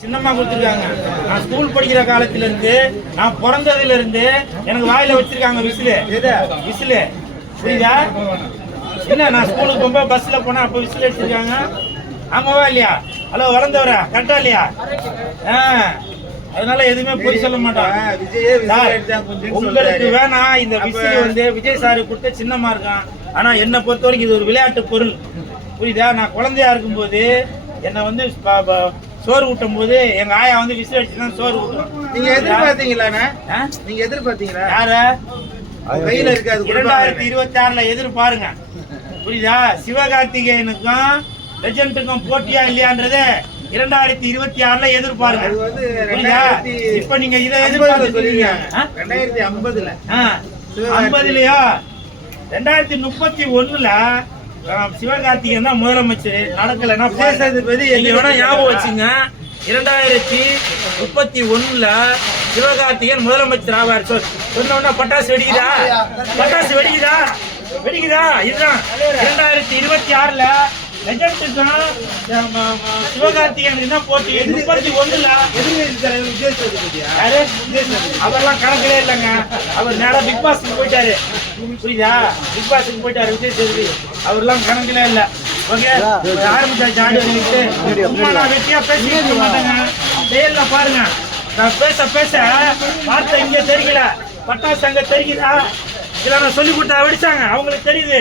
சின்னம்மா கொடுத்துருக்காங்க. நான் ஸ்கூல் படிக்கிற காலத்துல இருந்து, நான் பிறந்ததுல இருந்து எனக்கு வாயில வச்சிருக்காங்க விசிலு. புரியுதா? என்ன நான் ஸ்கூலுக்கு போகும்போது பஸ்ல போனா அப்ப விசில் அடிச்சிருக்காங்க. ஆமாவா இல்லையா? ஹலோ வளர்ந்தவரா கரெக்டா இல்லையா? அதனால எதுவுமே பொய் சொல்ல மாட்டான். உங்களுக்கு வேணா இந்த விசில் வந்து விஜய் சாரு கொடுத்த சின்னமா இருக்கான். ஆனா என்னை பொறுத்த வரைக்கும் இது ஒரு விளையாட்டு பொருள். புரியுதா? நான் குழந்தையா இருக்கும்போது என்னை வந்து சோறு ஊட்டும் போது எங்க ஆயா வந்து விசில் அடிச்சுதான் சோறு ஊட்டுறோம். நீங்க எதிர்பார்த்தீங்களா? நீங்க எதிர்பார்த்தீங்களா? யார கையில இருக்காது. 2026ல எதிர்பாருங்க. புரியுதா? சிவகார்த்திகேயனுக்கும் லெஜெண்டுக்கும் போட்டியா இல்லையான்றது 2026ல எதிர்பாருங்க. புரியுதா? இப்ப நீங்க இதை எதிர்பார்த்து சொல்றீங்க 2050ல 50லயோ 2031ல சிவகார்த்திகேயன் தான் முதலமைச்சர். நடக்கலன்னா பேசுறது ஞாபகம் வச்சுங்க. 2031ல சிவகார்த்திகேயன் முதலமைச்சர் ஆவார். சொன்ன பட்டாசு வெடிக்குதா? பட்டாசு வெடிக்குதா? இதுதான் 2026ல சிவகார்த்திகேயனுக்கு தான் போட்டி. 31ல அவரெல்லாம் கணக்கிலே இல்லைங்க. அவர் நேரா பிக் பாஸ்க்கு போயிட்டாரு. புரியுதா? பிக் பாஸ்க்கு போயிட்டாரு விஜய் சேதுபதி. அவர்லாம் கணக்கிலே இல்ல. ஓகே, ஆரம்பிச்சாச்சு ஆடி வந்துட்டு. சும்மா நான் வெட்டியா பேசிக்க மாட்டேங்க. செயல்ல பாருங்க. நான் பேச வார்த்தை இங்க தெரியல, பட்டாசு அங்க தெரியுதா? இதெல்லாம் நான் சொல்லி கொடுத்தா வெடிச்சாங்க. அவங்களுக்கு தெரியுது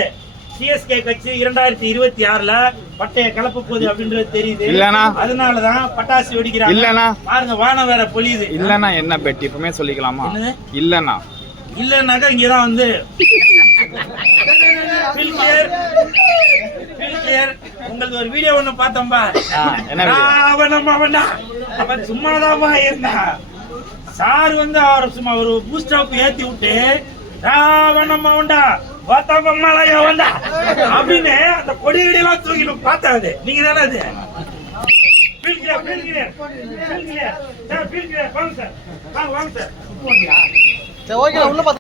சிஎஸ்கே கட்சி 2026ல பட்டைய கலப்ப போகுது அப்படின்றது தெரியுது. அதனாலதான் பட்டாசு வெடிக்கிறாங்க. பாருங்க, வானம் வேற பொழியுது. இல்லன்னா என்ன பெட்டி இப்பவுமே சொல்லிக்கலாமா? இல்லன்னாக்கா இங்கதான் வந்து உங்களுக்கு ஒரு வீடியோ ஒண்ணு பார்த்தோம்பா. அவன் சும்மாதான்பா இருந்தான். சார் வந்து அவர் சும்மா ஒரு பூஸ்டாப் ஏத்தி விட்டு ராவணம்மா உண்டா அப்படின்னு அந்த கொடியெல்லாம் தூக்கிட்டு பார்த்தாது. நீங்க தானே அது வாங்க சார்.